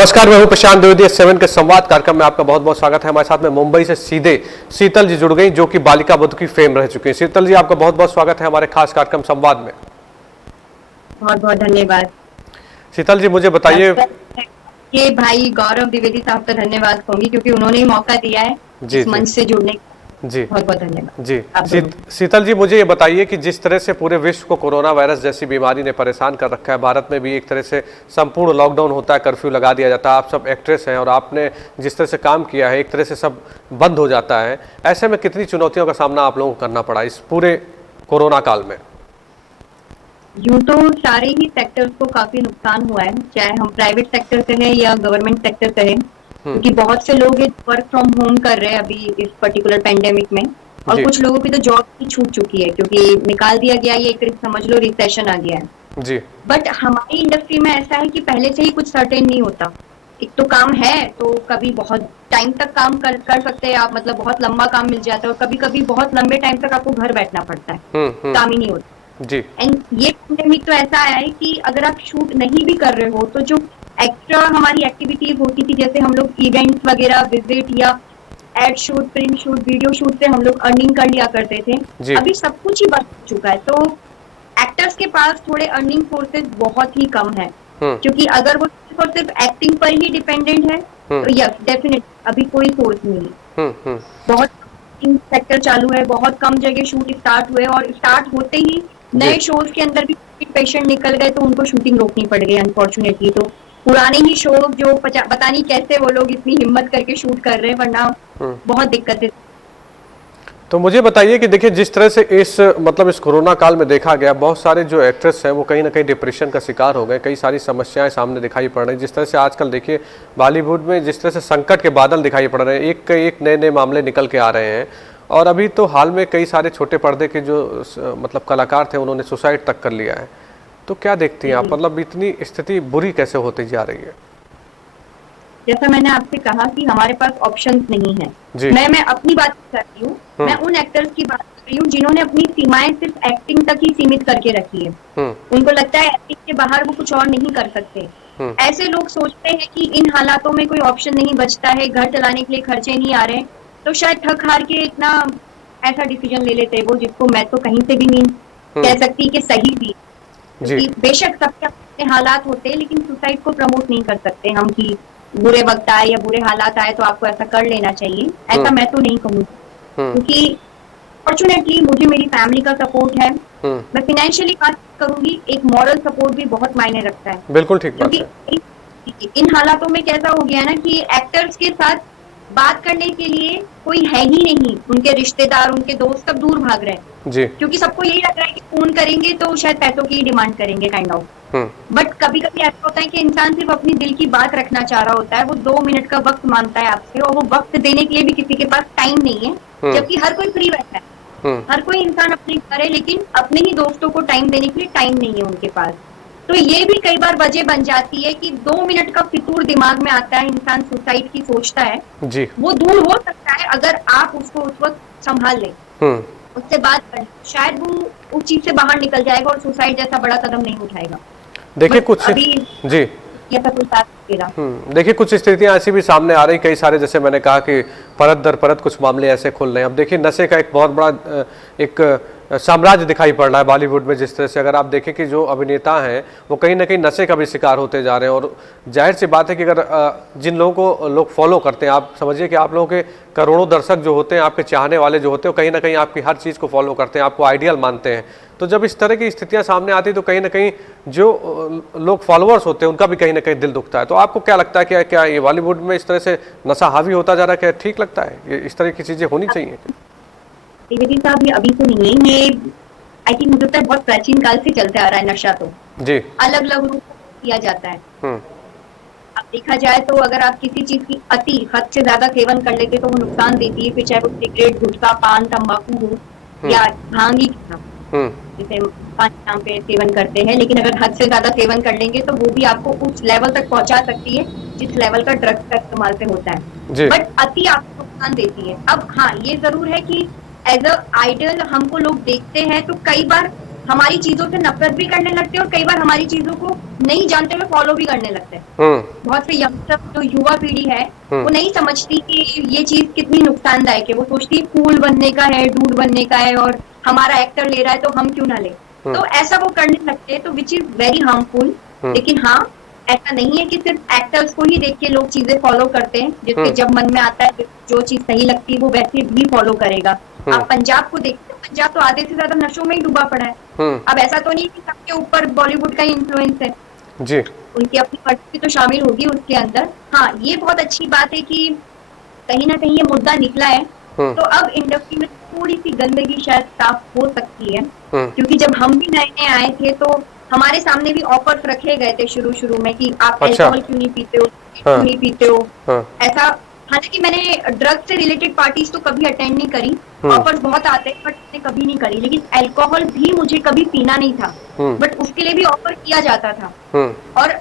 नमस्कार, मैं हूं प्रशांत द्विवेदी। 7 के संवाद कार्यक्रम में आपका बहुत बहुत स्वागत है। हमारे साथ में मुंबई से सीधे शीतल जी जुड़ गई, जो कि बालिका बुद्ध की फेम रह चुकी है। शीतल जी, आपका बहुत बहुत स्वागत है हमारे खास कार्यक्रम संवाद में। बहुत बहुत धन्यवाद। शीतल जी, मुझे बताइए। ये भाई गौरव द्विवेदी साहब का धन्यवाद होंगी, क्योंकि उन्होंने ही मौका दिया है जी इस मंच से जुड़ने का। जी बहुत बहुत धन्यवाद जी। शीतल जी, मुझे ये बताइए कि जिस तरह से पूरे विश्व को कोरोना वायरस जैसी बीमारी ने परेशान कर रखा है, भारत में भी एक तरह से संपूर्ण लॉकडाउन होता है, कर्फ्यू लगा दिया जाता है। आप सब एक्ट्रेस हैं और आपने जिस तरह से काम किया है, एक तरह से सब बंद हो जाता है। ऐसे में कितनी चुनौतियों का सामना आप लोगों को करना पड़ा इस पूरे कोरोना काल में? यूं तो सारे ही सेक्टर्स को काफी नुकसान हुआ है, चाहे हम प्राइवेट सेक्टर कहें या गवर्नमेंट सेक्टर कहें, क्योंकि बहुत से लोग वर्क फ्रॉम होम कर रहे हैं अभी इस पर्टिकुलर पेंडेमिक में, और कुछ लोगों की तो जॉब भी छूट चुकी है क्योंकि निकाल दिया गया, ये एक समझ लो रिसेशन आ गया है जी। बट हमारी इंडस्ट्री में ऐसा है कि पहले से ही कुछ सर्टेन नहीं होता। एक तो काम है तो कभी बहुत टाइम तक काम कर सकते हैं आप, मतलब बहुत लंबा काम मिल जाता है, और कभी कभी बहुत लंबे टाइम तक आपको घर बैठना पड़ता है, काम ही नहीं होता जी। एंड ये पेंडेमिक तो ऐसा आया है कि अगर आप शूट नहीं भी कर रहे हो तो जो एक्स्ट्रा हमारी एक्टिविटीज होती थी, जैसे हम लोग इवेंट्स वगैरह, विजिट या ad shoot, print shoot, video shoot से हम लोग अर्निंग कर लिया करते थे, अभी सब कुछ ही बंद हो चुका है। तो एक्टर्स के पास थोड़े अर्निंग सोर्सेज बहुत ही कम है, क्योंकि अगर वो सिर्फ और सिर्फ एक्टिंग पर ही डिपेंडेंट है तो यस डेफिनेट अभी कोई सोर्स नहीं है। बहुत सेक्टर चालू है, बहुत कम जगह शूट स्टार्ट हुए, और स्टार्ट होते ही नए शोज के अंदर भी पेशेंट निकल गए तो उनको शूटिंग रोकनी पड़ गई अनफॉर्चुनेटली। तो पुराने ही शो जो पता नहीं कैसे वो लोग इतनी हिम्मत करके शूट कर रहे हैं, वरना बहुत दिक्कतें। तो मुझे बताइए कि देखिए, जिस तरह से इस कोरोना काल में देखा गया, बहुत सारे जो एक्ट्रेस हैं वो कहीं ना कहीं डिप्रेशन का शिकार हो गए, कई सारी समस्याएं सामने दिखाई पड़ रही हैं। जिस तरह से आजकल देखिए बॉलीवुड में जिस तरह से संकट के बादल दिखाई पड़ रहे हैं, एक नए नए मामले निकल के आ रहे हैं, और अभी तो हाल में कई सारे छोटे पर्दे के जो कलाकार थे उन्होंने सुसाइड तक कर लिया है। तो क्या देखती हैं आप, मतलब इतनी स्थिति बुरी कैसे होती जा रही है? जैसा मैंने आपसे कहा कि हमारे पास ऑप्शंस नहीं है। मैं अपनी बात कर रही हूँ, मैं उन एक्टर्स की बात कर रही हूँ जिन्होंने अपनी सीमाएं सिर्फ एक्टिंग तक ही सीमित करके रखी है। उनको लगता है एक्टिंग के बाहर वो कुछ और नहीं कर सकते। ऐसे लोग सोचते हैं कि इन हालातों में कोई ऑप्शन नहीं बचता है, घर चलाने के लिए खर्चे नहीं आ रहे, तो शायद थक हार के इतना ऐसा डिसीजन ले लेते वो, जिसको मैं तो कहीं से भी नहीं कह सकती कि सही भी, क्योंकि बेशक सबके अपने हालात होते हैं, लेकिन सुसाइड को प्रमोट नहीं कर सकते हम कि बुरे वक्त आए या बुरे हालात आए तो आपको ऐसा कर लेना चाहिए, ऐसा मैं तो नहीं कहूँगी। क्योंकि फॉर्चुनेटली मुझे मेरी फैमिली का सपोर्ट है, मैं फाइनेंशियली बात करूंगी, एक मॉरल सपोर्ट भी बहुत मायने रखता है। बिल्कुल ठीक बात है। इन हालातों में कैसा हो गया ना कि एक्टर्स के साथ बात करने के लिए कोई है ही नहीं, उनके रिश्तेदार, उनके दोस्त सब दूर भाग रहे हैं जी, क्योंकि सबको यही लग रहा है कि फोन करेंगे तो शायद पैसों की डिमांड करेंगे काइंड ऑफ। बट कभी कभी ऐसा होता है कि इंसान सिर्फ अपनी दिल की बात रखना चाह रहा होता है, वो 2 मिनट का वक्त मांगता है आपसे, और वो वक्त देने के लिए भी किसी के पास टाइम नहीं है, जबकि हर कोई फ्री बैठा है, हर कोई इंसान अपने घर है, लेकिन अपने ही दोस्तों को टाइम देने के लिए टाइम नहीं है उनके पास। तो ये भी कई बार वजह बन जाती है कि 2 मिनट का फितूर दिमाग में आता है, इंसान सुसाइड की सोचता है जी। वो दूर हो सकता है अगर आप उसको उस वक्त संभाल लें, उससे बात करें, शायद वो उस चीज से बाहर निकल जाएगा और सुसाइड जैसा बड़ा कदम नहीं उठाएगा। देखिए कुछ अभी जी देखिए कुछ स्थितियां ऐसी भी सामने आ रही, कई सारे, जैसे मैंने कहा कि परत दर परत कुछ मामले ऐसे खुल रहे हैं। अब देखिए नशे का एक बहुत बड़ा एक साम्राज्य दिखाई पड़ रहा है बॉलीवुड में। जिस तरह से अगर आप देखें कि जो अभिनेता हैं वो कहीं ना कहीं नशे का भी शिकार होते जा रहे हैं, और जाहिर सी बात है कि अगर जिन लोगों को लोग फॉलो करते हैं, आप समझिए कि आप लोगों के करोड़ों दर्शक जो होते हैं, आपके चाहने वाले जो होते हैं, कहीं ना कहीं आपकी हर चीज़ को फॉलो करते हैं, आपको आइडियल मानते हैं। तो जब इस तरह की स्थितियां सामने आती तो कहीं ना कहीं जो लोग फॉलोअर्स होते हैं उनका भी कहीं ना कहीं दिल दुखता है। तो आपको क्या लगता है कि क्या ये बॉलीवुड में इस तरह से नशा हावी होता जा रहा है? क्या ठीक लगता है? ये इस तरह की चीज़ें होनी चाहिए? त्रिवेदी साहब, ये अभी तो नहीं है, ये आई थिंक मुझे लगता है बहुत प्राचीन काल से चलते आ रहा है। नशा तो जी अलग अलग रूप किया जाता है। अब देखा जाए तो अगर आप किसी चीज की अति हद से ज्यादा सेवन कर लेते तो वो नुकसान देती है, फिर चाहे वो सिगरेट, गुटखा, पान, तंबाकू हो या भांग ही जैसे नाम पे सेवन करते हैं, लेकिन अगर हद से ज्यादा सेवन कर लेंगे तो वो भी आपको उस लेवल तक पहुंचा सकती है जिस लेवल का ड्रग्स का इस्तेमाल से होता है, बट अति आपको नुकसान देती है। अब हाँ, ये जरूर है कि एज अ आइडल हमको लोग देखते हैं तो कई बार हमारी चीजों से नफरत भी करने लगते हैं और कई बार हमारी चीजों को नहीं जानते हुए फॉलो भी करने लगते हैं। बहुत से यंगस्टर, जो युवा पीढ़ी है, वो नहीं समझती कि ये चीज कितनी नुकसानदायक है। वो सोचती है कूल बनने का है, डूड बनने का है, और हमारा एक्टर ले रहा है तो हम क्यों ना ले। तो ऐसा वो करने लगते हैं, तो विच इज वेरी हार्मफुल। लेकिन हाँ, ऐसा नहीं है कि सिर्फ एक्टर्स को ही देख के लोग चीजें फॉलो करते हैं। जिसके जब मन में आता है जो चीज सही लगती है वो वैसे भी फॉलो करेगा। आप पंजाब को देखते हैं, पंजाब तो आधे से ज्यादा नशों में ही डूबा पड़ा है। अब ऐसा तो नहीं कि सबके ऊपर बॉलीवुड का इन्फ्लुएंस है जी, उनकी अपनी मर्जी तो शामिल होगी उसके अंदर। हाँ, ये बहुत अच्छी बात है कि कहीं ना कहीं ये मुद्दा निकला है, तो अब इंडस्ट्री में थोड़ी सी गंदगी शायद साफ हो सकती है। क्योंकि जब हम भी नए नए आए थे तो हमारे सामने भी ऑफर्स रखे गए थे शुरू में कि आप अल्कोहल क्यों नहीं पीते हो, क्यों नहीं पीते हो, ऐसा। हालांकि मैंने ड्रग से रिलेटेड पार्टीज तो कभी अटेंड नहीं करी, ऑफर्स बहुत आते हैं बट मैंने कभी नहीं करी। लेकिन अल्कोहल भी मुझे कभी पीना नहीं था, बट उसके लिए भी ऑफर किया जाता था। और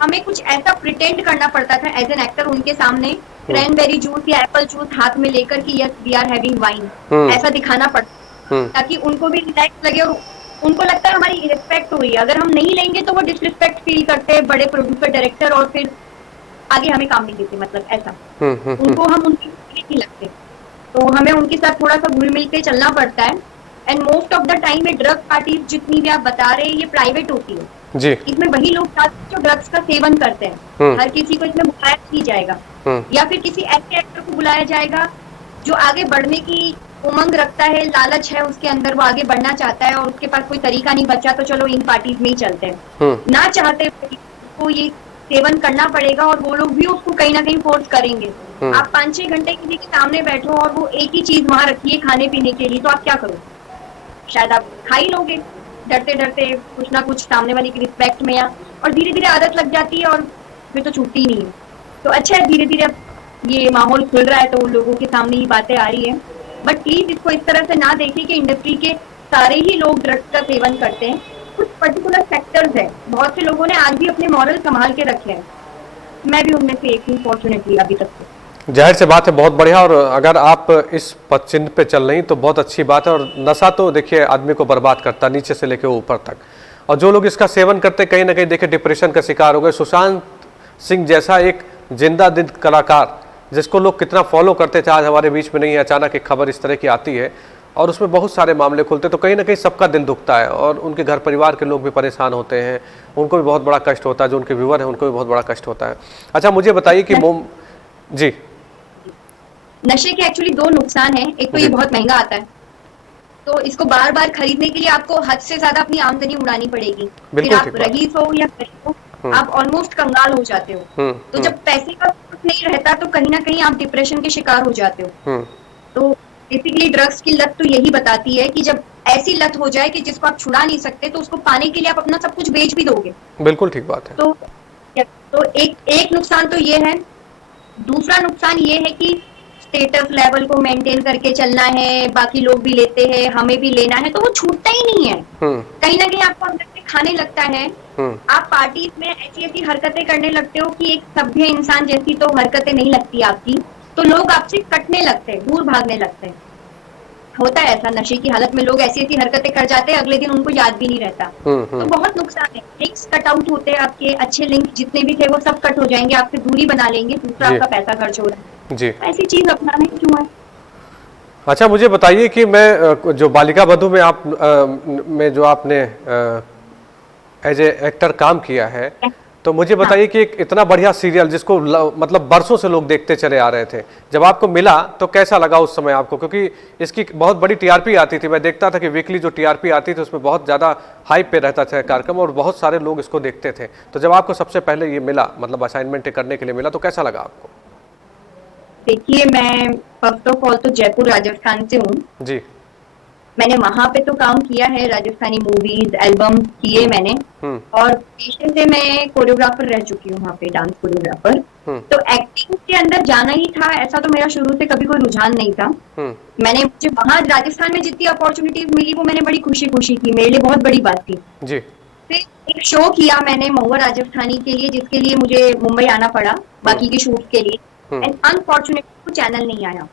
हमें कुछ ऐसा प्रिटेंड करना पड़ता था एज एन एक्टर उनके सामने, क्रैनबेरी जूस या एप्पल जूस हाथ में लेकर कि yes we are having wine, ऐसा दिखाना पड़ता ताकि उनको भी रिलैक्स लगे और उनको लगता है हमारी रिस्पेक्ट हो रही है। अगर हम नहीं लेंगे तो वो डिसरिस्पेक्ट फील करते हैं बड़े प्रोड्यूसर, डायरेक्टर, और फिर आगे हमें काम नहीं देते। मतलब ऐसा उनको हम उनकी नहीं लगते, तो हमें उनके साथ थोड़ा सा घुल मिल के चलना पड़ता है। And most of the time में ड्रग पार्टीज जितनी भी आप बता रहे हैं ये प्राइवेट होती है जी। इसमें वही लोग जो ड्रग्स का सेवन करते हैं, हर किसी को इसमें बुलाया नहीं जाएगा, या फिर किसी ऐसे एक्टर को बुलाया जाएगा जो आगे बढ़ने की उमंग रखता है, लालच है उसके अंदर, वो आगे बढ़ना चाहता है और उसके पास कोई तरीका नहीं बचा तो चलो इन पार्टीज में ही चलते हैं। ना चाहते को ये सेवन करना पड़ेगा और वो लोग भी उसको कहीं ना कहीं फोर्स करेंगे। आप 5-6 घंटे किसी के सामने बैठो और वो एक ही चीज वहां रखी है खाने पीने के लिए, तो आप क्या करो? शायद आप खा ही लोगे डरते डरते कुछ ना कुछ सामने वाले की रिस्पेक्ट में, या और धीरे धीरे आदत लग जाती है और फिर तो छूटती ही नहीं है। तो अच्छा है, धीरे धीरे अब ये माहौल खुल रहा है तो लोगों के सामने ये बातें आ रही है। बट प्लीज इसको इस तरह से ना देखिए कि इंडस्ट्री के सारे ही लोग ड्रग्स का सेवन करते हैं। कुछ पर्टिकुलर सेक्टर्स है, बहुत से लोगों ने आज भी अपने मॉरल संभाल के रखे हैं। मैं भी उनमें से एक हूँ फॉर्चुनेटली अभी तक। जाहिर सी बात है, बहुत बढ़िया। और अगर आप इस पथ चिन्ह पे चल रही तो बहुत अच्छी बात है। और नशा तो देखिए आदमी को बर्बाद करता, नीचे से लेकर ऊपर तक। और जो लोग इसका सेवन करते कहीं ना कहीं देखिए डिप्रेशन का शिकार हो गए। सुशांत सिंह जैसा एक जिंदा दिल कलाकार जिसको लोग कितना फॉलो करते थे, आज हमारे बीच में नहीं है। अचानक एक खबर इस तरह की आती है और उसमें बहुत सारे मामले खुलते, तो कहीं ना कहीं सबका दिल दुखता है और उनके घर परिवार के लोग भी परेशान होते हैं, उनको भी बहुत बड़ा कष्ट होता है, जो उनके व्यूअर हैं उनको भी बहुत बड़ा कष्ट होता है। अच्छा, मुझे बताइए कि जी, नशे के एक्चुअली 2 नुकसान हैं। एक तो ये बहुत महंगा आता है, तो इसको बार बार खरीदने के लिए आपको हद से ज्यादा अपनी आमदनी उड़ानी पड़ेगी। फिर आप रईस हो या गरीब हो, आप ऑलमोस्ट कंगाल हो जाते हो। तो जब पैसे का नहीं रहता तो कहीं ना कहीं आप डिप्रेशन के शिकार हो जाते हो। तो बेसिकली ड्रग्स की लत तो यही बताती है कि जब ऐसी लत हो जाए कि जिसको आप छुड़ा नहीं सकते, तो उसको पाने के लिए आप अपना सब कुछ बेच भी दोगे। बिल्कुल ठीक बात है। तो एक नुकसान तो ये है। दूसरा नुकसान ये है कि स्टेटस लेवल को मेंटेन करके चलना है, बाकी लोग भी लेते हैं, हमें भी लेना है, तो वो छूटता ही नहीं है। कहीं ना कहीं आपको अंदर से खाने लगता है। आप पार्टीज में ऐसी हरकतें करने लगते हो कि एक सभ्य इंसान जैसी तो हरकतें नहीं लगती आपकी, तो लोग आपसे कटने लगते हैं, दूर भागने लगते हैं। होता है ऐसा, नशे की हालत में लोग ऐसी हरकतें कर जाते हैं, अगले दिन उनको याद भी नहीं रहता। तो बहुत नुकसान है। लिंक्स कट आउट होते हैं, आपके अच्छे लिंक जितने भी थे वो सब कट हो जाएंगे, आपसे दूरी बना लेंगे, दूसरा आपका पैसा खर्च हो रहा है जी। ऐसी चीज अपनाने क्यों है? अच्छा, मुझे बताइए कि मैं जो बालिका बधू में आप में जो आपने एज ए एक्टर काम किया है, तो मुझे बताइए कि एक इतना बढ़िया सीरियल जिसको मतलब बरसों से लोग देखते चले आ रहे थे, जब आपको मिला तो कैसा लगा उस समय आपको? क्योंकि इसकी बहुत बड़ी टीआरपी आती थी, मैं देखता था कि वीकली जो टीआरपी आती थी उसमें बहुत ज़्यादा हाइप पे रहता था कार्यक्रम और बहुत सारे लोग इसको देखते थे। तो जब आपको सबसे पहले ये मिला, मतलब असाइनमेंट करने के लिए मिला, तो कैसा लगा आपको? देखिए, मैं फर्स्ट ऑफ ऑल तो जयपुर राजस्थान से हूँ जी। मैंने वहां पे तो काम किया है, राजस्थानी मूवीज, एल्बम किए मैंने, और पेशे से मैं कोरियोग्राफर रह चुकी हूँ वहाँ पे, डांस कोरियोग्राफर। तो एक्टिंग के अंदर जाना ही था, ऐसा तो मेरा शुरू से कभी कोई रुझान नहीं था। मैंने मुझे वहाँ राजस्थान में जितनी अपॉर्चुनिटीज मिली वो मैंने बड़ी खुशी खुशी की, मेरे लिए बहुत बड़ी बात थी जी। फिर एक शो किया मैंने महुआ राजस्थानी के लिए, जिसके लिए मुझे मुंबई आना पड़ा बाकी के शूट के लिए, एंड अनफॉर्चुनेटली वो चैनल नहीं आया।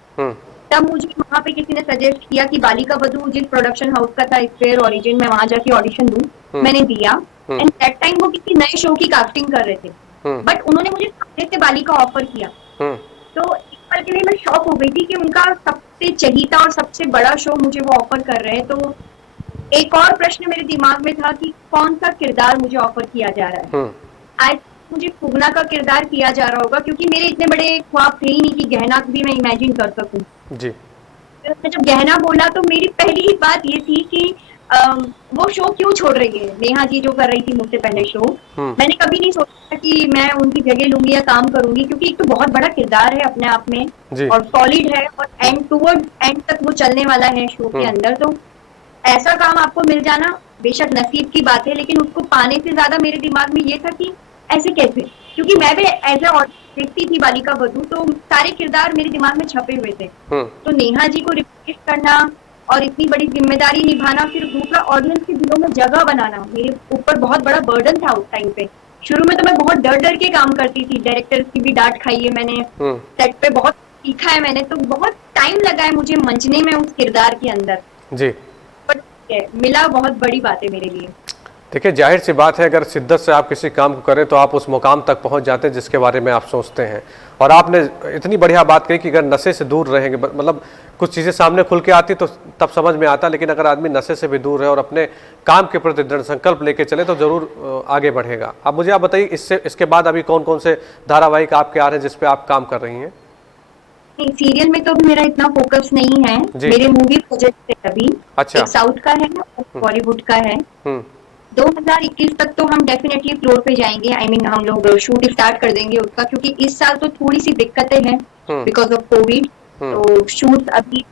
तब मुझे वहाँ पे किसी ने सजेस्ट किया कि बालिका वधू जिस प्रोडक्शन हाउस का था स्फेयर ओरिजिन, मैं वहां जाके ऑडिशन दूं। मैंने दिया एंड दैट टाइम वो किसी नए शो की कास्टिंग कर रहे थे, बट उन्होंने मुझे सामने से बालिका ऑफर किया। तो एक पल के लिए मैं शॉक हो गई थी कि उनका सबसे चहीता और सबसे बड़ा शो मुझे वो ऑफर कर रहे हैं। तो एक और प्रश्न मेरे दिमाग में था कि कौन सा किरदार मुझे ऑफर किया जा रहा है। आज मुझे फुगना का किरदार किया जा रहा होगा, क्योंकि मेरे इतने बड़े ख्वाब थे ही नहीं कि गहना भी मैं इमेजिन कर सकूं जी। तो जब गहना बोला तो मेरी पहली ही बात ये थी कि वो शो क्यों छोड़ रही है नेहा जी जो कर रही थी मुझसे पहले शो। मैंने कभी नहीं सोचा कि मैं उनकी जगह लूंगी या काम करूंगी, क्योंकि एक तो बहुत बड़ा किरदार है अपने आप में और सॉलिड है और एंड टूवर्ड एंड तक वो चलने वाला है शो के अंदर। तो ऐसा काम आपको मिल जाना बेशक नसीब की बात है, लेकिन उसको पाने से ज्यादा मेरे दिमाग में ये था कि ऐसे कैसे, क्योंकि मैं भी एज ए देखती थी बालिका वधू, तो सारे किरदार मेरे दिमाग में छपे हुए थे। तो नेहा जी को रिप्लेस करना और इतनी बड़ी जिम्मेदारी निभाना, फिर दूसरा ऑडियंस के दिलों में जगह बनाना, मेरे ऊपर बहुत बड़ा बर्डन था उस टाइम पे। शुरू में तो मैं बहुत डर डर के काम करती थी, डायरेक्टर्स की भी डांट खाई है मैंने, सेट पे बहुत सीखा है मैंने, तो बहुत टाइम लगा है मुझे मंचने में उस किरदार के अंदर जी। पर मिला बहुत बड़ी बात है मेरे लिए। देखिए जाहिर सी बात है, अगर शिद्दत से आप किसी काम को करें तो आप उस मुकाम तक पहुंच जाते हैं जिसके बारे में आप सोचते हैं। और आपने इतनी बढ़िया बात कही कि अगर नशे से दूर रहेंगे, मतलब कुछ चीज़ें सामने खुल के आती तो तब समझ में आता, लेकिन अगर आदमी नशे से भी दूर रहे और अपने काम के प्रति दृढ़ संकल्प लेके चले तो जरूर आगे बढ़ेगा। अब मुझे आप बताइए इसके बाद अभी कौन कौन से धारावाहिक आपके आ रहे हैं जिसपे आप काम कर रही हैं? सीरियल में तो मेरा इतना फोकस नहीं है, मेरे मूवी प्रोजेक्ट है अभी। अच्छा। एक साउथ का है और बॉलीवुड का है। 2021 तक तो हम डेफिनेटली फ्लोर पे जाएंगे। I mean, हम लोग शूट स्टार्ट कर देंगे उसका, क्योंकि इस साल तो थोड़ी सी दिक्कतें हैं बिकॉज ऑफ कोविड। तो शूट अभी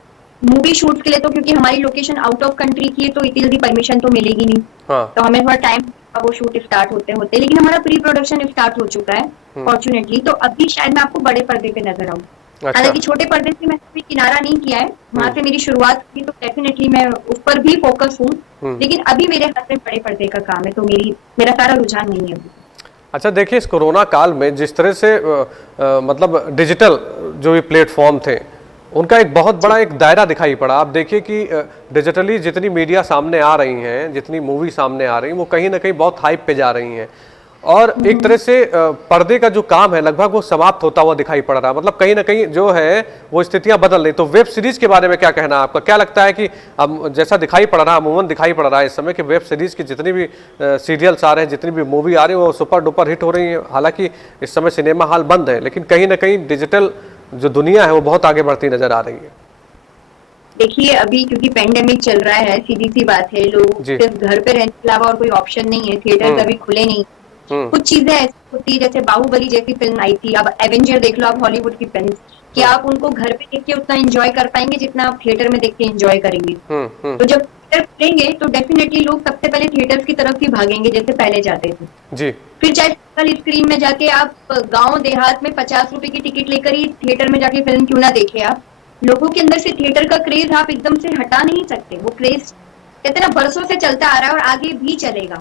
मूवी शूट के लिए तो, क्योंकि हमारी लोकेशन आउट ऑफ कंट्री की है, तो इतनी जल्दी परमिशन तो मिलेगी नहीं। तो हमें थोड़ा टाइम वो शूट स्टार्ट होते, लेकिन हमारा प्री प्रोडक्शन स्टार्ट हो चुका है फॉर्चुनेटली। तो अभी शायद मैं आपको बड़े पर्दे पे नजर आऊँ। हालांकि छोटे पर्दे से मैंने अभी किनारा नहीं किया है, वहां से मेरी शुरुआत की, तो डेफिनेटली मैं उस पर भी फोकस हूँ, लेकिन अभी मेरे हाथ में बड़े पर्दे का काम है, तो मेरा सारा रुझान नहीं है अभी। अच्छा, देखिए इस कोरोना काल में जिस तरह से मतलब डिजिटल जो भी प्लेटफॉर्म थे उनका एक बहुत बड़ा एक दायरा दिखाई पड़ा। आप देखिए कि डिजिटली जितनी मीडिया सामने आ रही हैं, जितनी मूवी सामने आ रही हैं, वो कहीं ना कहीं बहुत हाइप पे जा रही हैं और एक तरह से पर्दे का जो काम है लगभग वो समाप्त होता हुआ दिखाई पड़ रहा है। मतलब कहीं ना कहीं जो है वो स्थितियां बदल रही। तो वेब सीरीज के बारे में क्या कहना है आपका? क्या लगता है कि अब जैसा दिखाई पड़ रहा है, अमूमन दिखाई पड़ रहा है इस समय कि वेब सीरीज की जितनी भी सीरियल्स आ रहे हैं, जितनी भी मूवी आ रही है वो सुपर डुपर हिट हो रही है। हालांकि इस समय सिनेमा हॉल बंद है, लेकिन कहीं ना कहीं डिजिटल जो दुनिया है वो बहुत आगे बढ़ती नजर आ रही है। देखिए अभी क्योंकि पेंडेमिक चल रहा है, सीधी सी बात है, लोग सिर्फ घर पे रहने के अलावा और कोई ऑप्शन नहीं है, थिएटर कभी खुले नहीं। कुछ चीजें ऐसी होती है, जैसे बाहुबली जैसी फिल्म आई थी, अब एवेंजर देख लो आप, हॉलीवुड की फिल्म, कि आप उनको घर पे देख के उतना एंजॉय कर पाएंगे जितना आप थिएटर में देख के एंजॉय करेंगे। तो जब थिएटर खुलेंगे तो डेफिनेटली लोग सबसे पहले थिएटर्स की तरफ ही भागेंगे जैसे पहले जाते थे जी। फिर चाहे सिंगल स्क्रीन में जाके आप गाँव देहात में 50 रुपए की टिकट लेकर ही थिएटर में जाके फिल्म क्यों ना देखे आप, लोगों के अंदर से थिएटर का क्रेज आप एकदम से हटा नहीं सकते। वो क्रेज इतना बरसों से चलता आ रहा है और आगे भी चलेगा।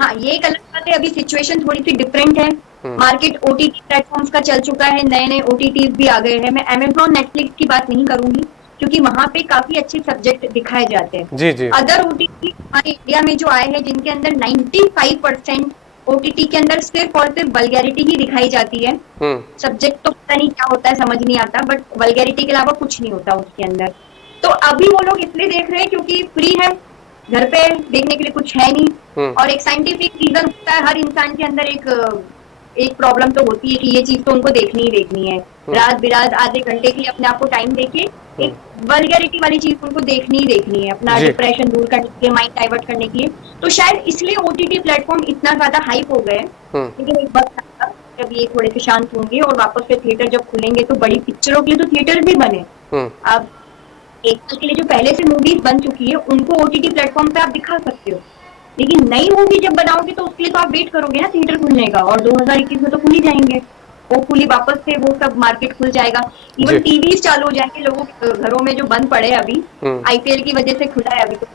हाँ, ये एक अलग बात है, अभी सिचुएशन थोड़ी सी डिफरेंट है। मार्केट ओटीटी प्लेटफॉर्म्स का चल चुका है, नए नए ओटीटीज भी आ गए हैं। मैं अमेज़न नेटफ्लिक्स की बात नहीं करूंगी क्योंकि वहां पे काफी अच्छे सब्जेक्ट दिखाए जाते हैं जी जी। अदर ओटीटी हमारे इंडिया में जो आए हैं जिनके अंदर 95% ओटीटी के अंदर सिर्फ और सिर्फ वल्गैरिटी ही दिखाई जाती है। सब्जेक्ट तो पता नहीं क्या होता है, समझ नहीं आता, बट वल्गैरिटी के अलावा कुछ नहीं होता उसके अंदर। तो अभी वो लोग इसलिए देख रहे हैं क्योंकि फ्री है, घर पे देखने के लिए कुछ है नहीं, और एक साइंटिफिक रीजन होता है। हर इंसान के अंदर एक प्रॉब्लम तो होती है कि ये चीज तो उनको देखनी ही देखनी है, रात बिरात आधे घंटे के लिए अपने आप को टाइम देके एक वल्गैरिटी वाली चीज उनको देखनी ही देखनी है, अपना डिप्रेशन दूर करने के लिए, माइंड डाइवर्ट करने के लिए। तो शायद इसलिए ओटीटी प्लेटफॉर्म इतना ज्यादा हाइप हो गए। लेकिन एक वक्त आएगा जब ये थोड़े से शांत होंगे और वापस से थिएटर जब खुलेंगे तो बड़ी पिक्चरों के लिए तो थिएटर भी बने। अब एक साल के लिए जो पहले से मूवीज बन चुकी है उनको ओटीटी प्लेटफॉर्म पे आप दिखा सकते हो, लेकिन नई मूवी जब बनाओगे तो उसके लिए तो आप वेट करोगे ना थिएटर खुलने का, और 2021 में तो खुल ही जाएंगे, वो खुली वापस से वो सब मार्केट खुल जाएगा। इवन टीवी चालू हो जाएंगे, लोगों के घरों में जो बंद पड़े अभी आईपीएल की वजह से खुला है अभी तो,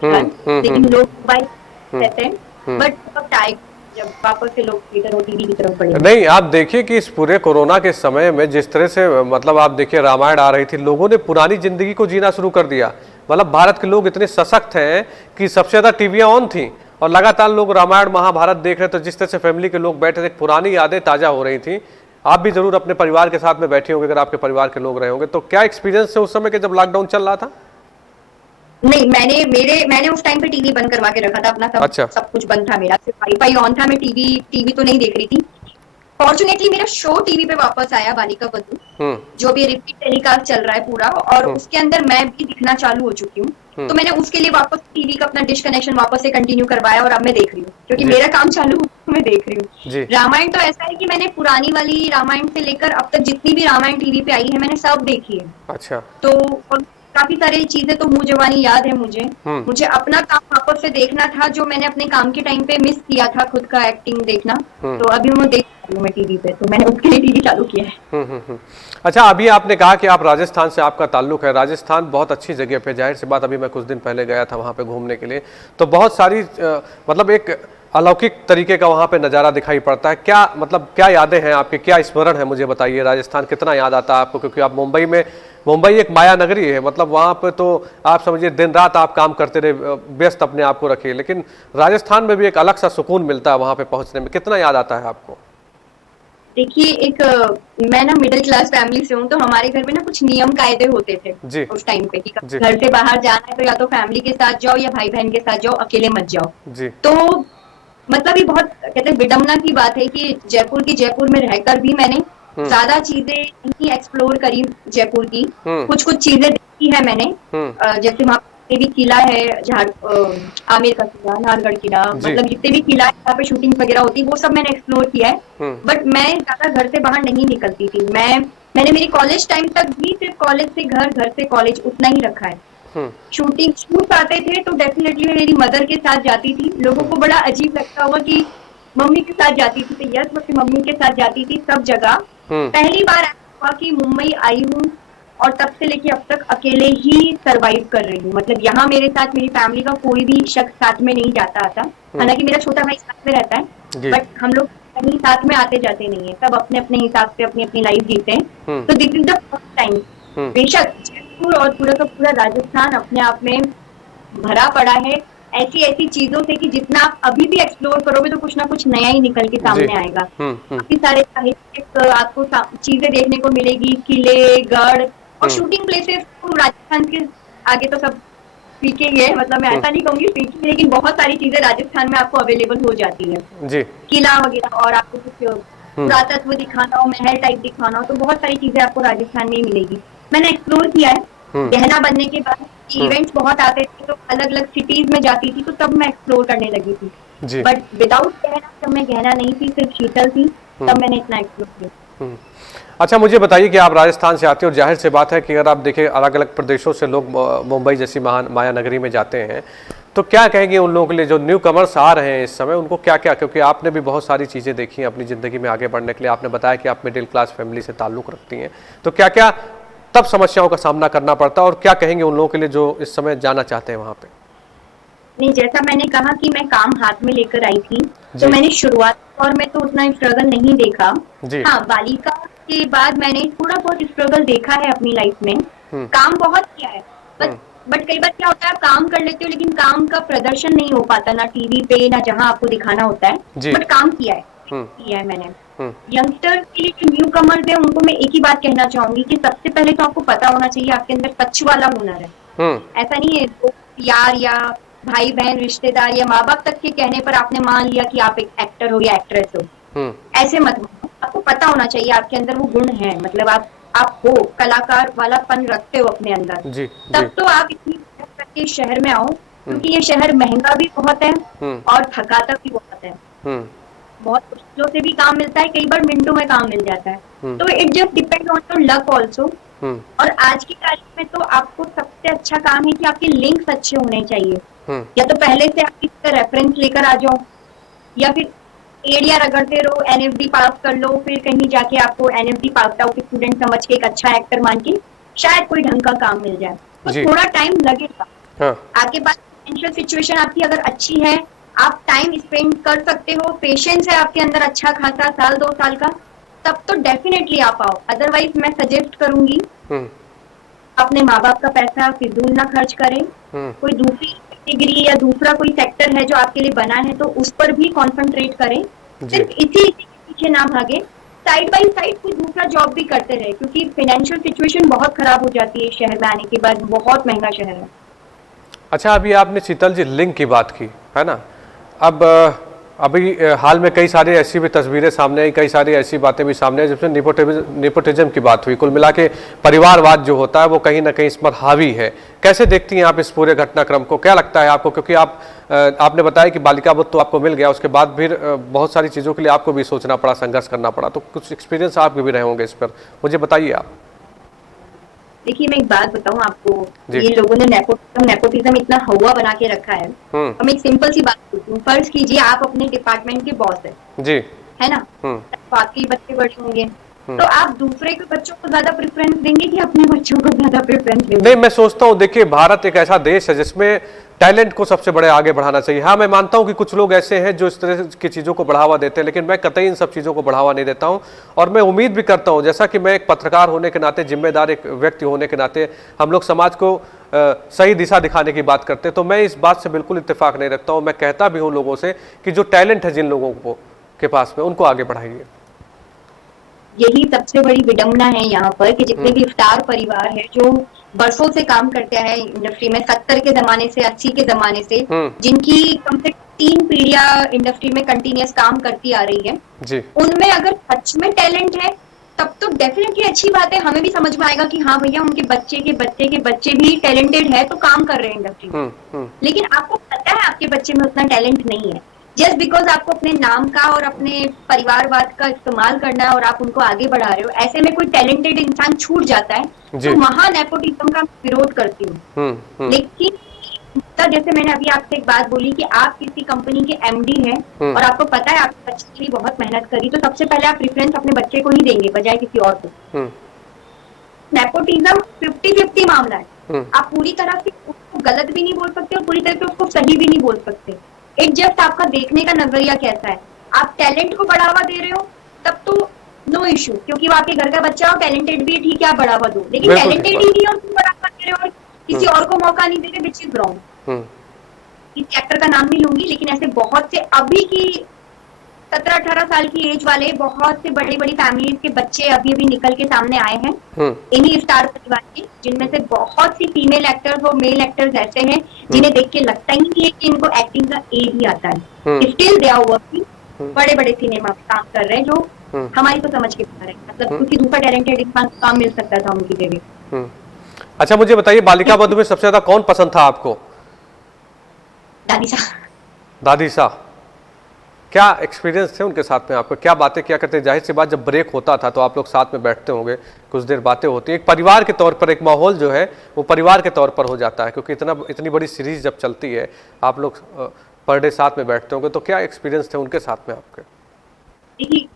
लेकिन लोग मोबाइल रहते हैं। बट वक्त आएगा जब वापस से लोग थिएटर और टीवी की तरफ बढ़े। नहीं, आप देखिए कि इस पूरे कोरोना के समय में जिस तरह से मतलब आप देखिए रामायण आ रही थी, लोगों ने पुरानी जिंदगी को जीना शुरू कर दिया। मतलब भारत के लोग इतने सशक्त हैं कि सबसे ज्यादा टीवियां ऑन थी और लगातार लोग रामायण महाभारत देख रहे थे। जिस तरह से फैमिली के लोग बैठे थे, पुरानी यादें ताजा हो रही थी। आप भी जरूर अपने परिवार के साथ में बैठे होंगे, अगर आपके परिवार के लोग रहे होंगे तो। क्या एक्सपीरियंस है उस समय के जब लॉकडाउन चल रहा था? नहीं, मैंने उस टाइम पे टीवी बंद करवा के रखा था अपना, सब कुछ बंद था मेरा, सिर्फ वाईफाई ऑन था। मैं टीवी तो नहीं देख रही थी। फॉर्चुनेटली मेरा शो टीवी पे वापस आया, बालिका वधू, जो भी रिपीट टेलीकास्ट चल रहा है पूरा, और उसके अंदर मैं भी दिखना चालू हो चुकी हूँ। तो मैंने उसके लिए वापस टीवी का अपना डिश कनेक्शन वापस से कंटिन्यू करवाया और अब मैं देख रही हूँ, क्योंकि मेरा काम चालू मैं देख रही हूँ। रामायण तो ऐसा है कि मैंने पुरानी वाली रामायण से लेकर अब तक जितनी भी रामायण टीवी पे आई है मैंने सब देखी है। अच्छा। तो काफी सारी चीजें तो मुंह जवानी याद है मुझे अपना काम वापस से देखना था, जो मैंने अपने काम के टाइम पे मिस किया था, खुद का एक्टिंग देखना। तो अभी मैं देख रही हूँ मैं टीवी पे, तो मैंने उसके लिए टीवी चालू किया है। अच्छा, अभी आपने कहा कि आप राजस्थान से आपका ताल्लुक है। राजस्थान बहुत अच्छी जगह पे, जाहिर सी बात, अभी मैं कुछ दिन पहले गया था वहाँ पे घूमने के लिए, तो बहुत सारी मतलब एक अलौकिक तरीके का वहाँ पे नज़ारा दिखाई पड़ता है। क्या मतलब क्या यादें हैं आपके, क्या स्मरण है, मुझे बताइए। राजस्थान कितना याद आता है आपको, क्योंकि आप मुंबई एक माया नगरी है। मतलब वहाँ पे तो आप समझिए दिन रात आप काम करते रहे, व्यस्त अपने आप को रखिए, लेकिन राजस्थान में भी एक अलग सा सुकून मिलता है वहाँ पे पहुँचने में। कितना याद आता है आपको? देखिए, मैं ना मिडिल क्लास फैमिली से हूँ, तो हमारे घर में ना कुछ नियम कायदे होते थे उस टाइम पे, कि घर से बाहर जाना है तो या तो फैमिली के साथ जाओ या भाई बहन के साथ जाओ, अकेले मत जाओ। तो मतलब ये बहुत कहते हैं विडम्बना की बात है कि जयपुर में रहकर भी मैंने ज्यादा चीजें नहीं एक्सप्लोर करी जयपुर की। कुछ चीजें देखी है मैंने, जैसे वहाँ पे भी किला है, आमेर का किला, नाहरगढ़ किला, मतलब जितने भी किला है जहाँ पे शूटिंग वगैरह होती है वो सब मैंने एक्सप्लोर किया है। बट मैं ज्यादा घर से बाहर नहीं निकलती थी। मैंने मेरी कॉलेज टाइम तक भी सिर्फ कॉलेज से घर से कॉलेज उतना ही रखा है। शूटिंग शूट आते थे तो डेफिनेटली मैं मेरी मदर के साथ जाती थी। लोगों को बड़ा अजीब लगता होगा कि मम्मी के साथ जाती थी, तो यस, मैं मम्मी के साथ जाती थी सब जगह। पहली बार ऐसा हुआ कि मुंबई आई हूँ और तब से लेके अब तक अकेले ही सरवाइव कर रही हूँ। मतलब यहाँ मेरे साथ मेरी फैमिली का कोई भी शख्स साथ में नहीं जाता आता। हालांकि मेरा छोटा भाई साथ में रहता है, बट हम लोग कहीं साथ में आते जाते नहीं है, सब अपने अपने हिसाब से अपनी अपनी लाइफ जीते हैं। तो this is the first time. बेशक जयपुर और पूरा का पूरा राजस्थान अपने आप में भरा पड़ा है ऐसी चीजों से कि जितना आप अभी भी एक्सप्लोर करोगे तो कुछ ना कुछ नया ही निकल के सामने आएगा। काफी सारे साहित्यिक आपको चीजें देखने को मिलेगी, किले, गढ़ और शूटिंग प्लेसेस। तो राजस्थान के आगे तो सब फीके ही है, मतलब मैं ऐसा नहीं कहूंगी फीके, लेकिन बहुत सारी चीजें राजस्थान में आपको अवेलेबल हो जाती है, किला वगैरह, और आपको कुछ पुरातत्व दिखाना हो, महल टाइप दिखाना हो, तो बहुत सारी चीजें आपको राजस्थान में ही मिलेगी। मैंने एक्सप्लोर किया है। गहना बनने के बाद इवेंट्स बहुत आते थे, तो अलग अलग सिटीज में जाती थी, तो तब मैं एक्सप्लोर करने लगी थी। बट विदाउट गहना, जब मैं गहना नहीं थी, सिर्फ शीतल थी, तब मैंने इतना एक्सप्लोर किया। अच्छा, मुझे बताइए कि आप राजस्थान से आते हो, जाहिर सी बात है कि अगर आप देखें अलग अलग प्रदेशों से लोग मुंबई जैसी महान माया नगरी में जाते हैं, तो क्या कहेंगे उन लोगों के लिए जो न्यू कमर्स आ रहे हैं इस समय, उनको क्या क्या, क्योंकि आपने भी बहुत सारी चीज़ें देखी हैं अपनी ज़िंदगी में आगे बढ़ने के लिए। आपने बताया कि आप मिडिल क्लास फैमिली से ताल्लुक़ रखती हैं, तो क्या क्या तब समस्याओं का सामना करना पड़ता है, और क्या कहेंगे उन लोगों के लिए जो इस समय जाना चाहते हैं वहाँ पे? नहीं, जैसा मैंने कहा कि मैं काम हाथ में लेकर आई थी, तो मैंने शुरुआत और मैं तो उतना स्ट्रगल नहीं देखा। हाँ, बालिका के बाद मैंने थोड़ा बहुत स्ट्रगल देखा है अपनी लाइफ में। काम बहुत किया है, बट कई बार क्या होता है, आप काम कर लेते हो लेकिन काम का प्रदर्शन नहीं हो पाता, ना टीवी पे ना जहाँ आपको दिखाना होता है, बट काम किया है मैंने। यंगस्टर के लिए जो न्यू कमर्स है उनको मैं एक ही बात कहना चाहूंगी कि सबसे पहले तो आपको पता होना चाहिए आपके अंदर टच वाला हुनर है। ऐसा नहीं है यार या भाई बहन रिश्तेदार या माँ बाप तक के कहने पर आपने मान लिया कि आप एक एक्टर हो या एक्ट्रेस हो, ऐसे मत। आपको पता होना चाहिए आपके अंदर वो गुण है, मतलब आप हो, कलाकार वाला फन रखते हो अपने अंदर, तब तो आप इतनी शहर में आओ, क्योंकि ये शहर महंगा भी बहुत है और थकाता भी बहुत है। बहुत मुश्किलों से भी काम मिलता है, कई बार मिनटों में काम मिल जाता है। तो it just depend on your luck also. और आज की तारीख में तो आपको सबसे अच्छा काम है कि आपके लिंक्स अच्छे होने चाहिए। या तो पहले से आप किसी का रेफरेंस लेकर आ जाओ, या फिर एरिया रगड़ते रहो, एनएफडी पास कर लो, फिर कहीं जाके आपको एनएफडी पास आउट स्टूडेंट समझ के एक अच्छा एक्टर मान के शायद कोई ढंग का काम मिल जाए। तो थोड़ा टाइम लगेगा। आपके पास फाइनेंशियल सिचुएशन आपकी अगर अच्छी है आप टाइम स्पेंड कर सकते हो, पेशेंस है आपके अंदर अच्छा खासा, साल 2 साल का, तब तो डेफिनेटली आप आओ। अदरवाइज मैं सजेस्ट करूंगी अपने माँ बाप का पैसा फिजूल ना खर्च करें। कोई दूसरी डिग्री या दूसरा कोई सेक्टर है जो आपके लिए बना है तो उस पर भी कॉन्सेंट्रेट करें। सिर्फ इसी के पीछे ना भागे, साइड बाय साइड कोई दूसरा जॉब भी करते रहे, क्योंकि फाइनेंशियल सिचुएशन बहुत खराब हो जाती है शहर में आने के बाद, बहुत महंगा शहर है। अच्छा, अभी आपने शीतल जी लिंक की बात की है ना, अब अभी हाल में कई सारी ऐसी भी तस्वीरें सामने आई, कई सारी ऐसी बातें भी सामने आई जिसमें नेपोटिज्म की बात हुई। कुल मिला के परिवारवाद जो होता है वो कहीं ना कहीं इस पर हावी है। कैसे देखती हैं आप इस पूरे घटनाक्रम को, क्या लगता है आपको? क्योंकि आपने बताया कि बालिका बुथ तो आपको मिल गया, उसके बाद फिर बहुत सारी चीज़ों के लिए आपको भी सोचना पड़ा, संघर्ष करना पड़ा, तो कुछ एक्सपीरियंस आपके भी रहे होंगे इस पर, मुझे बताइए आप। देखिए मैं एक बात बताऊं आपको, ये लोगों ने नेपोटिज्म इतना हवा बना के रखा है। हम एक सिंपल सी बात पूछूं, फर्ज कीजिए आप अपने डिपार्टमेंट के बॉस है ना, तो आपके बच्चे बड़े होंगे, तो आप दूसरे के बच्चों को ज्यादा प्रेफरेंस देंगे कि अपने बच्चों को ज्यादा प्रेफरेंस देंगे? नहीं, मैं सोचता हूँ, देखिए भारत एक ऐसा देश है जिसमें टैलेंट को सबसे बड़े आगे बढ़ाना चाहिए। हाँ, मैं मानता हूँ कि कुछ लोग ऐसे हैं जो इस तरह की चीज़ों को बढ़ावा देते हैं, लेकिन मैं कतई इन सब चीज़ों को बढ़ावा नहीं देता हूँ। और मैं उम्मीद भी करता हूँ, जैसा कि मैं एक पत्रकार होने के नाते, जिम्मेदार एक व्यक्ति होने के नाते, हम लोग समाज को सही दिशा दिखाने की बात करते हैं, तो मैं इस बात से बिल्कुल इत्तेफाक नहीं रखता हूँ। मैं कहता भी हूँ लोगों से कि जो टैलेंट है जिन लोगों को के पास में, उनको आगे बढ़ाइए। यही सबसे बड़ी विडंबना है यहाँ पर कि जितने भी इफ्तार परिवार है जो बरसों से काम करते हैं इंडस्ट्री में, 70 के जमाने से, 80 के जमाने से, जिनकी कम से 3 पीढ़ियां इंडस्ट्री में कंटिन्यूस काम करती आ रही है जी। उनमें अगर सच में टैलेंट है तब तो डेफिनेटली अच्छी बात है, हमें भी समझ में आएगा कि हाँ भैया उनके बच्चे के बच्चे के बच्चे भी टैलेंटेड है तो काम कर रहे हैं इंडस्ट्री में। लेकिन आपको पता है आपके बच्चे में उतना टैलेंट नहीं है, जस्ट बिकॉज आपको अपने नाम का और अपने परिवारवाद का इस्तेमाल करना है और आप उनको आगे बढ़ा रहे हो, ऐसे में कोई टैलेंटेड इंसान छूट जाता है तो वहां नेपोटिज्म का विरोध करती हूँ। लेकिन जैसे मैंने अभी आपसे एक बात बोली कि आप किसी कंपनी के एमडी हैं और आपको पता है आपके बच्चे के लिए बहुत मेहनत करी, तो सबसे पहले आप प्रेफरेंस अपने बच्चे को ही देंगे बजाय किसी और को। नेपोटिज्म 50-50 मामला है, आप पूरी तरह से उसको गलत भी नहीं बोल सकते और पूरी तरह से उसको सही भी नहीं बोल सकते। एक जस्ट आपका देखने का नजरिया कैसा है। आप टैलेंट को बढ़ावा दे रहे हो तब तो नो इशू, क्योंकि वो आपके घर का बच्चा हो, टैलेंटेड भी है, ठीक है आप बढ़ावा दो, लेकिन टैलेंटेड ही नहीं और बढ़ावा दे रहे हो, किसी और को मौका नहीं दे रहे, विच इज रॉन्ग। इस चैप्टर का नाम नहीं लूंगी, लेकिन ऐसे बहुत से अभी की 17-18 साल की एज वाले बहुत से बड़ी बड़ी फैमिलीज के बच्चे अभी अभी निकल के सामने आए हैं इन्हीं स्टार परिवार के, जिनमें से बहुत सी फीमेल एक्टर्स और मेल एक्टर्स ऐसे हैं जिन्हें देख के लगता ही नहीं है कि इनको एक्टिंग का ए भी आता है। स्टिल दे आर वर्किंग, बड़े बड़े सिनेमा में काम कर रहे हैं जो हमारी तो समझ के बाहर है, मतलब किसी दूसरा टैलेंटेड इंसान को काम मिल सकता था उनकी जगह। अच्छा, मुझे बताइए बालिका बधू में सबसे ज्यादा कौन पसंद था आपको? दादी सा। क्या एक्सपीरियंस थे उनके साथ में आपको, क्या बातें क्या करते? जाहिर सी बात, जब ब्रेक होता था तो आप लोग साथ में बैठते होंगे, कुछ देर बातें होती हैं, एक परिवार के तौर पर एक माहौल जो है वो परिवार के तौर पर हो जाता है, क्योंकि इतनी बड़ी सीरीज जब चलती है आप लोग पर डे साथ में बैठते होंगे, तो क्या एक्सपीरियंस थे उनके साथ में आपके? देखिए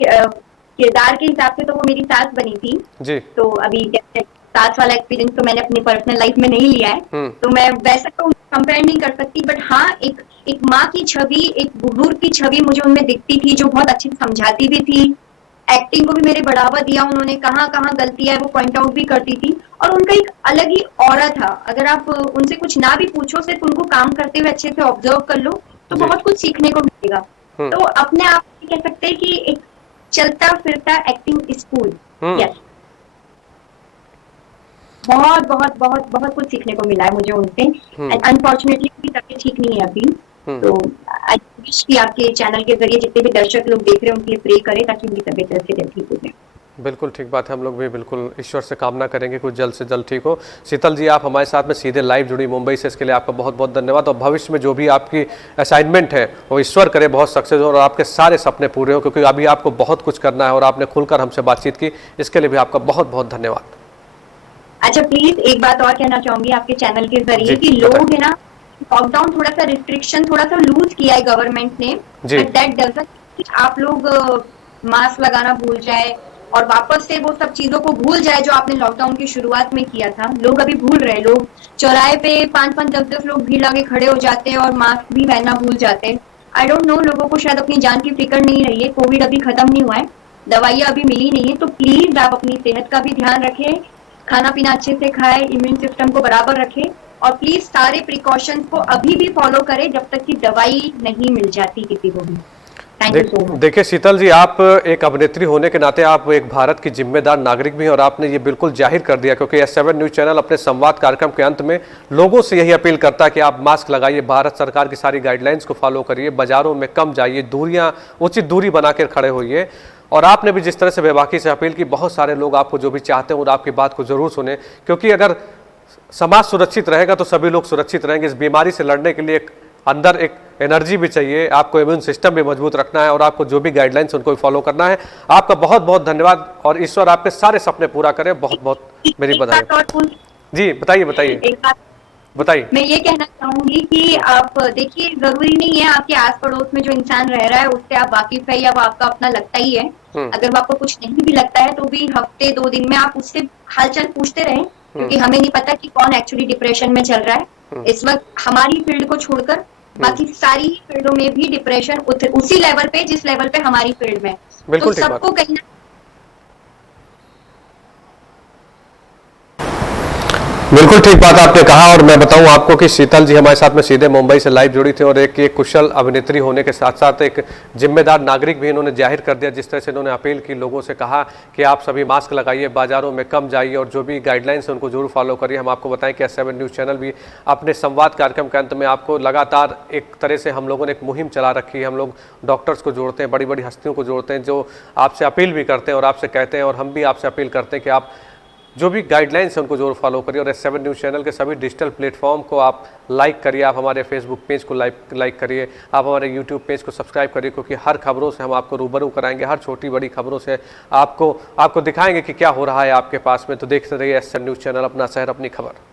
किरदार के हिसाब से तो वो मेरी सास बनी थी जी, तो अभी सास वाला एक्सपीरियंस तो मैंने अपनी पर्सनल लाइफ में नहीं लिया है, तो मैं वैसा तो कंपेयर नहीं कर सकती, बट हाँ एक माँ की छवि, एक बुजुर्ग की छवि मुझे उनमें दिखती थी, जो बहुत अच्छी समझाती भी थी, एक्टिंग को भी मेरे बढ़ावा दिया उन्होंने, कहाँ कहाँ गलती है वो पॉइंट आउट भी करती थी, और उनका एक अलग ही ऑरा था। अगर आप उनसे कुछ ना भी पूछो, सिर्फ उनको काम करते हुए अच्छे से ऑब्जर्व कर लो तो बहुत कुछ सीखने को मिलेगा। तो अपने आप कह सकते हैं कि एक चलता फिरता एक्टिंग स्कूल, यस, बहुत बहुत बहुत बहुत कुछ सीखने को मिला है मुझे उनसे। अनफॉर्चुनेटली मेरी तबीयत ठीक नहीं है अभी, तो आई विश कि आपके चैनल के जरिए जितने भी दर्शक लोग देख रहे हैं उनके लिए प्रे करें ताकि उनकी तबीयत जल्द से ठीक हो जाए। बिल्कुल ठीक बात है, हम लोग भी बिल्कुल ईश्वर से कामना करेंगे कुछ जल्द से जल्द ठीक हो। शीतल जी, आप हमारे साथ में सीधे लाइव जुड़ी मुंबई से, इसके लिए आपका बहुत बहुत धन्यवाद, और भविष्य में जो भी आपकी असाइनमेंट है वो ईश्वर करे बहुत सक्सेस हो और आपके सारे सपने पूरे हो, क्योंकि अभी आपको बहुत कुछ करना है और आपने खुलकर हमसे बातचीत की, इसके लिए भी आपका बहुत बहुत धन्यवाद। अच्छा, प्लीज एक बात और कहना चाहूंगी आपके चैनल के जरिए कि लोग है ना, लॉकडाउन थोड़ा सा रिस्ट्रिक्शन थोड़ा सा लूज किया है गवर्नमेंट ने, बट दैट डजंट आप लोग मास्क लगाना भूल जाए और वापस से वो सब चीजों को भूल जाए जो आपने लॉकडाउन की शुरुआत में किया था। लोग अभी भूल रहे हैं, लोग चौराहे पे 5-5, 10-10 लोग भीड़ लगे खड़े हो जाते हैं और मास्क भी पहनना भूल जाते हैं। आई डोंट नो, लोगों को शायद अपनी जान की फिक्र नहीं रही है, कोविड अभी खत्म नहीं हुआ है, दवाइयाँ अभी मिली नहीं है, तो प्लीज आप अपनी सेहत का भी ध्यान रखें, खाना पीना अच्छे से खाएं, इम्यून सिस्टम को बराबर रखें, और प्लीज सारे प्रिकॉशंस को अभी भी फॉलो करें जब तक कि दवाई नहीं मिल जाती किसी को भी। देखिए शीतल जी, आप एक अभिनेत्री होने के नाते आप एक भारत की जिम्मेदार नागरिक भी हैं और आपने ये बिल्कुल जाहिर कर दिया, क्योंकि S7 न्यूज चैनल अपने संवाद कार्यक्रम के अंत में लोगों से यही अपील करता है कि आप मास्क लगाइए, भारत सरकार की सारी गाइडलाइंस को फॉलो करिए, बाजारों में कम जाइए, दूरियां उचित दूरी बनाकर खड़े होइए। और आपने भी जिस तरह से बेबाकी से अपील की, बहुत सारे लोग आपको जो भी चाहते हैं और आपकी बात को जरूर सुने, क्योंकि अगर समाज सुरक्षित रहेगा तो सभी लोग सुरक्षित रहेंगे। इस बीमारी से लड़ने के लिए अंदर एक एनर्जी भी चाहिए, आपको इम्यून सिस्टम भी मजबूत रखना है और आपको जो भी गाइडलाइंस उनको फॉलो करना है। आपका बहुत बहुत धन्यवाद और ईश्वर आपके सारे सपने पूरा करे। बहुत बहुत मेरी बधाई। जी बताइए बताइए बताइए। मैं ये कहना चाहूंगी कि आप देखिए, जरूरी नहीं है आपके आस पड़ोस में जो इंसान रह रहा है उससे आप वाकिफ है या वो आपका अपना लगता ही है। अगर वो आपको कुछ नहीं भी लगता है तो भी हफ्ते 2 दिन में आप उससे हालचाल पूछते रहें, क्योंकि हमें नहीं पता कि कौन एक्चुअली डिप्रेशन में चल रहा है। इस वक्त हमारी फील्ड को छोड़कर बाकी सारी फील्डों में भी डिप्रेशन उसी लेवल पे जिस लेवल पे हमारी फील्ड में, तो सबको कहीं ना बिल्कुल ठीक बात आपने कहा। और मैं बताऊं आपको कि शीतल जी हमारे साथ में सीधे मुंबई से लाइव जुड़ी थी और एक कुशल अभिनेत्री होने के साथ साथ एक जिम्मेदार नागरिक भी इन्होंने जाहिर कर दिया। जिस तरह से इन्होंने अपील की, लोगों से कहा कि आप सभी मास्क लगाइए, बाजारों में कम जाइए और जो भी गाइडलाइंस है उनको जरूर फॉलो करिए। हम आपको बताएं कि S7 न्यूज़ चैनल भी अपने संवाद कार्यक्रम के अंत में आपको लगातार एक तरह से हम लोगों ने एक मुहिम चला रखी है। हम लोग डॉक्टर्स को जोड़ते हैं, बड़ी बड़ी हस्तियों को जोड़ते हैं जो आपसे अपील भी करते हैं और आपसे कहते हैं, और हम भी आपसे अपील करते हैं कि आप जो भी गाइडलाइंस है उनको जरूर फॉलो करिए। और S7 न्यूज़ चैनल के सभी डिजिटल प्लेटफॉर्म को आप लाइक करिए, आप हमारे फेसबुक पेज को लाइक करिए, आप हमारे यूट्यूब पेज को सब्सक्राइब करिए, क्योंकि हर खबरों से हम आपको रूबरू कराएंगे, हर छोटी बड़ी खबरों से आपको दिखाएंगे कि क्या हो रहा है आपके पास में। तो देखते रहिए S7 न्यूज़ चैनल, अपना शहर अपनी खबर।